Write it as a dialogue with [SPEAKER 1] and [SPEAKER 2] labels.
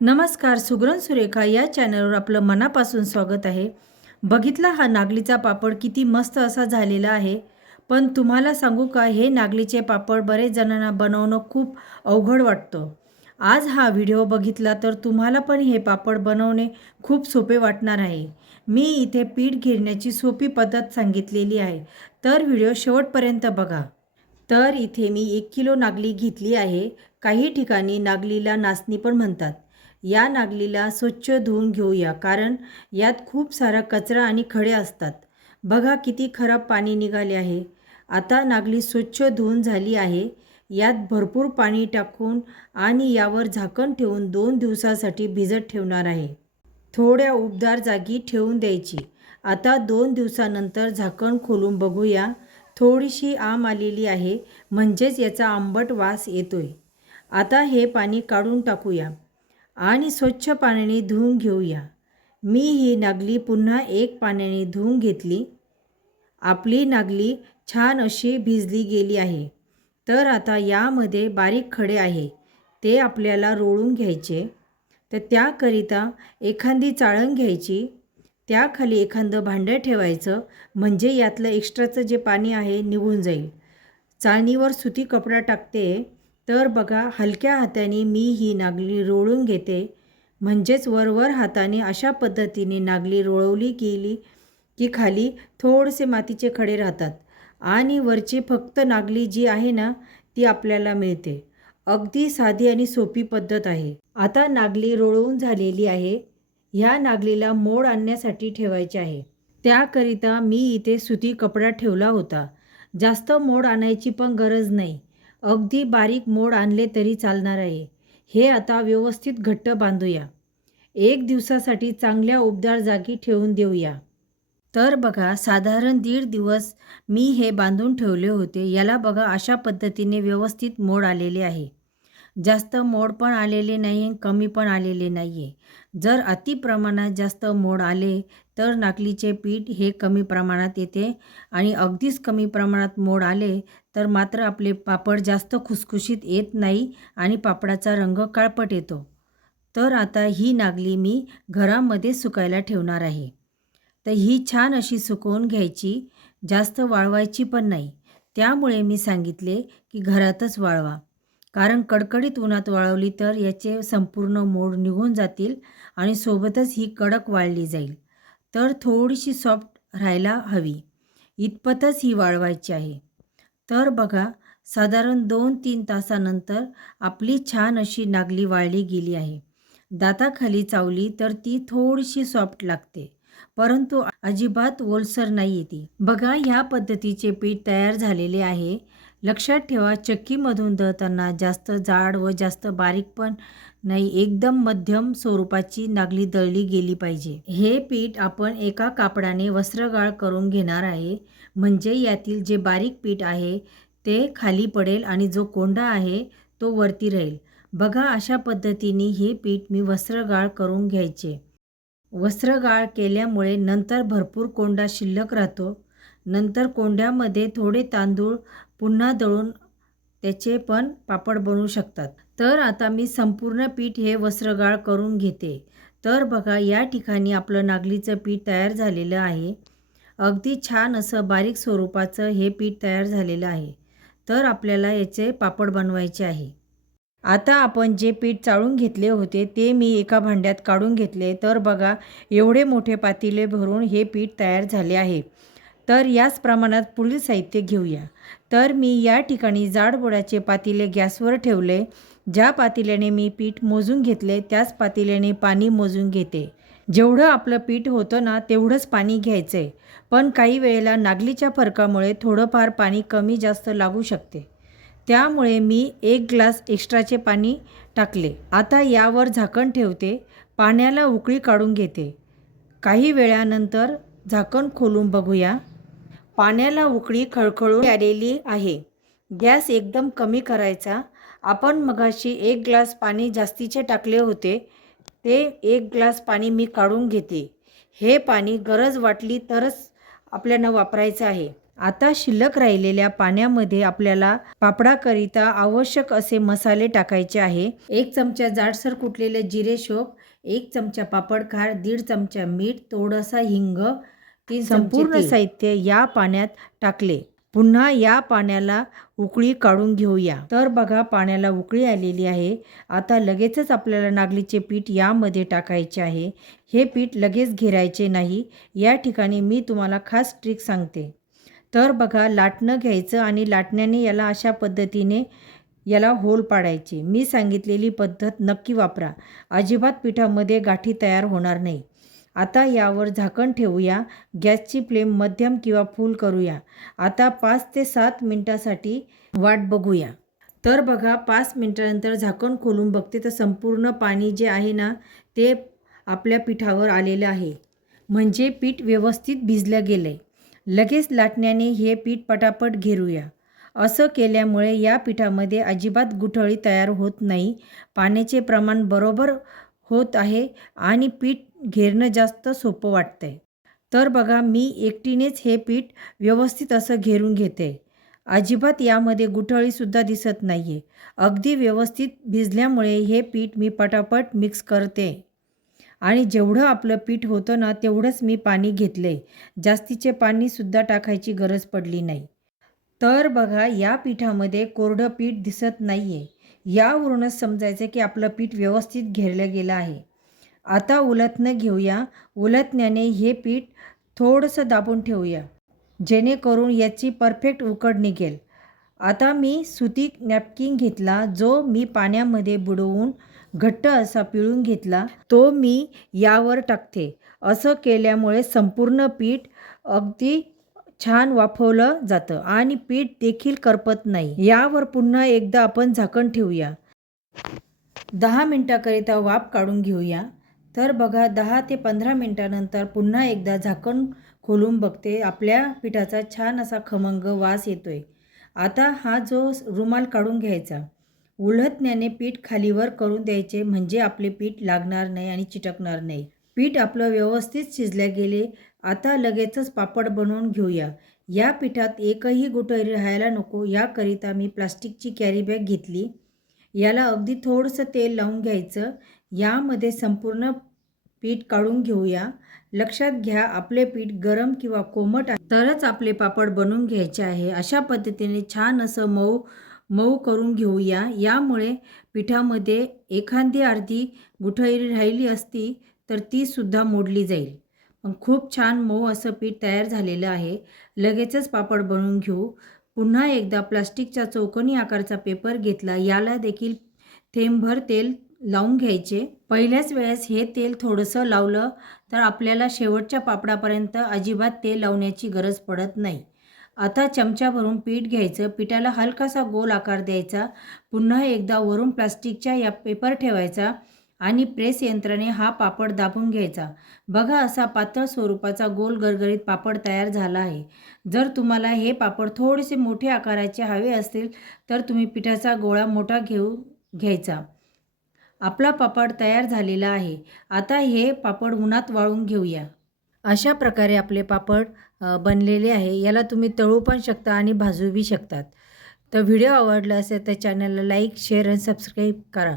[SPEAKER 1] नमस्कार सुगरण सुरेखा या चॅनलवर आपलं मनापासून स्वागत आहे. बघितला हा नागलीचा पापड किती मस्त असा झालेला आहे. पण तुम्हाला सांगू का हे नागलीचे पापड बरेच जणांना बनवणं खूप अवघड वाटतं. आज हा व्हिडिओ बघितला तर तुम्हाला पण हे पापड बनवणे खूप सोपे वाटणार आहे. मी इथे पीठ घेण्याची सोपी पद्धत सांगितलेली आहे. तर व्हिडिओ शेवटपर्यंत बघा. तर इथे मी एक किलो नागली घेतली आहे. काही ठिकाणी नागलीला नाचणी पण म्हणतात. या नागलीला स्वच्छ धुवून घेऊया कारण यात खूप सारा कचरा आणि खडे असतात. बघा किती खराब पाणी निघाले आहे. आता नागली स्वच्छ धुवून झाली आहे. यात भरपूर पाणी टाकून आणि यावर झाकण ठेवून दोन दिवसासाठी भिजत ठेवणार आहे. थोड्या उबदार जागी ठेवून द्यायची. आता दोन दिवसानंतर झाकण खोलून बघूया. थोडीशी आम आलेली आहे म्हणजेच याचा आंबट वास येतोय. आता हे पाणी काढून टाकूया. आणि स्वच्छ पाण्याने धुवून घेऊया. मी ही नागली पुन्हा एक पाण्याने धुवून घेतली. आपली नागली छान अशी भिजली गेली आहे. तर आता यामध्ये बारीक खडे आहे. ते आपल्याला रोळून घ्यायचे. तर त्याकरिता एखादी चाळण घ्यायची. त्याखाली एखादं भांडं ठेवायचं. म्हणजे यातलं एक्स्ट्राचं जे पाणी आहे निघून जाईल. चाळणीवर सुती कपडा टाकते. तर बघा हलक्या हाताने मी ही नागली रोळून घेते. म्हणजेच वरवर हाताने अशा पद्धतीने नागली रोळवली गेली की खाली थोडेसे मातीचे खडे राहतात आणि वरची फक्त नागली जी आहे ना ती आपल्याला मिळते. अगदी साधी आणि सोपी पद्धत आहे. आता नागली रोळवून झालेली आहे. ह्या नागलीला मोड आणण्यासाठी ठेवायचे आहे. त्याकरिता मी इथे सुती कपडा ठेवला होता. जास्त मोड आणायची पण गरज नाही. अगदी बारीक मोड आणले तरी चालणार आहे. हे आता व्यवस्थित घट्ट बांधूया. एक दिवसासाठी चांगल्या उबदार जागी ठेवून देऊया. तर बघा साधारण दीड दिवस मी हे बांधून ठेवले होते. याला बघा अशा पद्धतीने व्यवस्थित मोड आलेले आहे. जास्त मोड पण आलेले नाही कमी पण आलेले नाही आहे जर अति प्रमाणात जास्त मोड आले तर नाकलीचे पीठ हे कमी प्रमाणात येते आणि अगदीच कमी प्रमाणात मोड आले तर मात्र आपले पापड जास्त खुसखुशीत येत नाही आणि पापडाचा रंग काळपट येतो. तर आता ही नागली मी घरामध्ये सुकायला ठेवणार आहे. तर ही छान अशी सुकवून घ्यायची जास्त वाळवायची पण नाही. त्यामुळे मी सांगितले की घरातच वाळवा. कारण कडकडीत उन्हात वाळवली तर याचे संपूर्ण मोड निघून जातील आणि सोबतच ही कडक वाळली जाईल. तर थोडीशी सॉफ्ट राहायला हवी. इतपतच ही वाळवायची आहे. तर बघा साधारण दोन तीन तासानंतर आपली छान अशी नागली वाळली गेली आहे. दाताखाली चावली तर ती थोडीशी सॉफ्ट लागते. परंतु अजिबात ओलसर नाही येते. बघा ह्या पद्धतीचे पीठ तयार झालेले आहे. लक्षात ठेवा चक्कीमधून दळताना जास्त जाड व जास्त बारीक पण नाही एकदम मध्यम स्वरूपाची नागली दळली गेली पाहिजे. हे पीठ आपण एका कापडाने वस्त्रगाळ करून घेणार आहे. म्हणजे यातील जे बारीक पीठ आहे ते खाली पडेल आणि जो कोंडा आहे तो वरती राहील. बघा अशा पद्धतीने हे पीठ मी वस्त्रगाळ करून घ्यायचे. वस्त्रगाळ केल्यामुळे नंतर भरपूर कोंडा शिल्लक राहतो. नंतर कोंड्यामध्ये थोडे तांदूळ पुन्हा दळून त्याचे पण पापड बनवू शकतात. तर आता मी संपूर्ण पीठ हे वस्त्रगाळ करून घेते. तर बघा या ठिकाणी आपलं नागलीचं पीठ तयार झालेलं आहे. अगदी छान असं बारीक स्वरूपाचं हे पीठ तयार झालेलं आहे. तर आपल्याला याचे पापड बनवायचे आहे. आता आपण जे पीठ चाळून घेतले होते ते मी एका भांड्यात काढून घेतले. तर बघा एवढे मोठे पातीले भरून हे पीठ तयार झाले आहे. तर याच प्रमाणात पुढील साहित्य घेऊया. तर मी या ठिकाणी जाडबोडाचे पातेले गॅसवर ठेवले. ज्या पातेल्याने मी पीठ मोजून घेतले त्याच पातेल्याने पाणी मोजून घेते. जेवढं आपलं पीठ होतं ना तेवढंच पाणी घ्यायचं आहे पण काही वेळेला नागलीच्या फरकामुळे थोडंफार पाणी कमी जास्त लागू शकते. त्यामुळे मी एक ग्लास एक्स्ट्राचे पाणी टाकले. आता यावर झाकण ठेवते. पाण्याला उकळी काढून घेते. काही वेळानंतर झाकण खोलून बघूया. पाण्याला उकळी खळखळून आलेली आहे. गॅस एकदम कमी करायचा. आपण मगाशी एक ग्लास पाणी जास्तीचे टाकले होते. ते एक ग्लास पाणी मी काढून घेते. हे पाणी गरज वाटली तरच आपल्याला वापरायचं आहे. आता शिल्लक राहिलेल्या पाण्यामध्ये आपल्याला पापडाकरिता आवश्यक असे मसाले टाकायचे आहे. एक चमचा जाडसर कुटलेले जिरे शोप एक चमचा पापड खार दीड चमचा मीठ थोडासा हिंग तीन संपूर्ण साहित्य या पाण्यात टाकले. पुन्हा या पाण्याला उकळी काढून घेऊया. तर बघा पाण्याला उकळी आलेली आहे. आता लगेचच आपल्याला नागलीचे पीठ यामध्ये टाकायचे आहे. हे पीठ लगेच घेरायचे नाही. या ठिकाणी मी तुम्हाला खास ट्रिक सांगते. तर बघा लाटणं घ्यायचं आणि लाटण्याने याला अशा पद्धतीने याला होल पाडायचे. मी सांगितलेली पद्धत नक्की वापरा. अजिबात पिठामध्ये गाठी तयार होणार नाही. आता यावर झाकण ठेवूया. गॅसची फ्लेम मध्यम किंवा फुल करूया. आता पाच ते सात मिनटासाठी वाट बघूया. तर बघा पाच मिनटानंतर झाकण खोलून बघते तर संपूर्ण पाणी जे आहे ना ते आपल्या पिठावर आलेलं आहे. म्हणजे पीठ व्यवस्थित भिजलं गेलं आहे लगेच लाटण्याने हे पीठ पटापट घेरूया. असं केल्यामुळे या पिठामध्ये अजिबात गुठळी तयार होत नाही. पाण्याचे प्रमाण बरोबर होत आहे आणि पीठ घेरणं जास्त सोपं वाटतं आहे तर बघा मी एकटीनेच हे पीठ व्यवस्थित असं घेरून घेते. अजिबात यामध्ये गुठळीसुद्धा दिसत नाही आहे अगदी व्यवस्थित भिजल्यामुळे हे पीठ मी पटापट मिक्स करते. आणि जेवढं आपलं पीठ होतं ना तेवढंच मी पाणी घेतलं आहे जास्तीचे पाणीसुद्धा टाकायची गरज पडली नाही. तर बघा या पिठामध्ये कोरडं पीठ दिसत नाही आहे यावरूनच समजायचं की आपलं पीठ व्यवस्थित घेरलं गेलं आहे. आता उलथनं घेऊया. उलथण्याने हे पीठ थोडंसं दाबून ठेवूया. जेणेकरून याची परफेक्ट उकड निघेल. आता मी सुती नॅपकिन घेतला जो मी पाण्यामध्ये बुडवून घट्ट असा पिळून घेतला तो मी यावर टाकते. असं केल्यामुळे संपूर्ण पीठ अगदी छान वाफवलं जातं आणि पीठ देखील करपत नाही. यावर पुन्हा एकदा आपण झाकण ठेवूया. दहा मिनटाकरिता वाफ काढून घेऊया. तर बघा दहा ते पंधरा मिनटानंतर पुन्हा एकदा झाकण खोलून बघते. आपल्या पिठाचा छान असा खमंग वास येतोय. आता हा जो रुमाल काढून घ्यायचा उलटण्याने पीठ खालीवर करून द्यायचे म्हणजे आपले पीठ लागणार नाही आणि चिटकणार नाही. पीठ आपलं व्यवस्थित शिजल्या गेले आता लगेचच पापड बनवून घेऊया. या पिठात एकही गुटळी राहायला नको याकरिता मी प्लास्टिकची कॅरीबॅग घेतली. याला अगदी थोडंसं तेल लावून घ्यायचं. यामध्ये संपूर्ण पीठ काढून घेऊया. लक्षात घ्या आपले पीठ गरम किंवा कोमट तरच आपले पापड बनवून घ्यायचे आहे. अशा पद्धतीने छान असं मऊ मऊ करून घेऊया. यामुळे पिठामध्ये एखादी अर्धी गुठळी राहिली असती तर तीसुद्धा मोडली जाईल. खूप छान मऊ असं पीठ तयार झालेलं आहे. लगेचच पापड बनवून घेऊ. पुन्हा एकदा प्लास्टिकच्या चौकोनी आकारचा पेपर घेतला. याला देखील थेंबभर तेल लावून घ्यायचे. पहिल्याच वेळेस हे तेल थोडंसं लावलं तर आपल्याला शेवटच्या पापडापर्यंत अजिबात तेल लावण्याची गरज पडत नाही. आता चमचा भरून पीठ घ्यायचं. पिठाला हलकासा गोल आकार द्यायचा. पुन्हा एकदा वरून प्लास्टिकच्या या पेपर ठेवायचा. आणि प्रेस यंत्राने हा पापड दाबून घ्यायचा. बघा असा पातळ स्वरूपाचा गोल गरगरीत पापड तयार झाला आहे. जर तुम्हाला हे पापड थोडेसे मोठे आकाराचे हवे असतील तर तुम्ही पिठाचा गोळा मोठा घेऊ घ्यायचा. आपला पापड तयार झालेला आहे. आता हे पापड उन्हात वाळून घेऊया. अशा प्रकारे आपले पापड बनलेले आहे. याला तुम्ही तळू पण शकता आणि भाजू बी शकतात. तर व्हिडिओ आवडला असेल तर चॅनलला लाईक शेअर आणि सबस्क्राईब करा.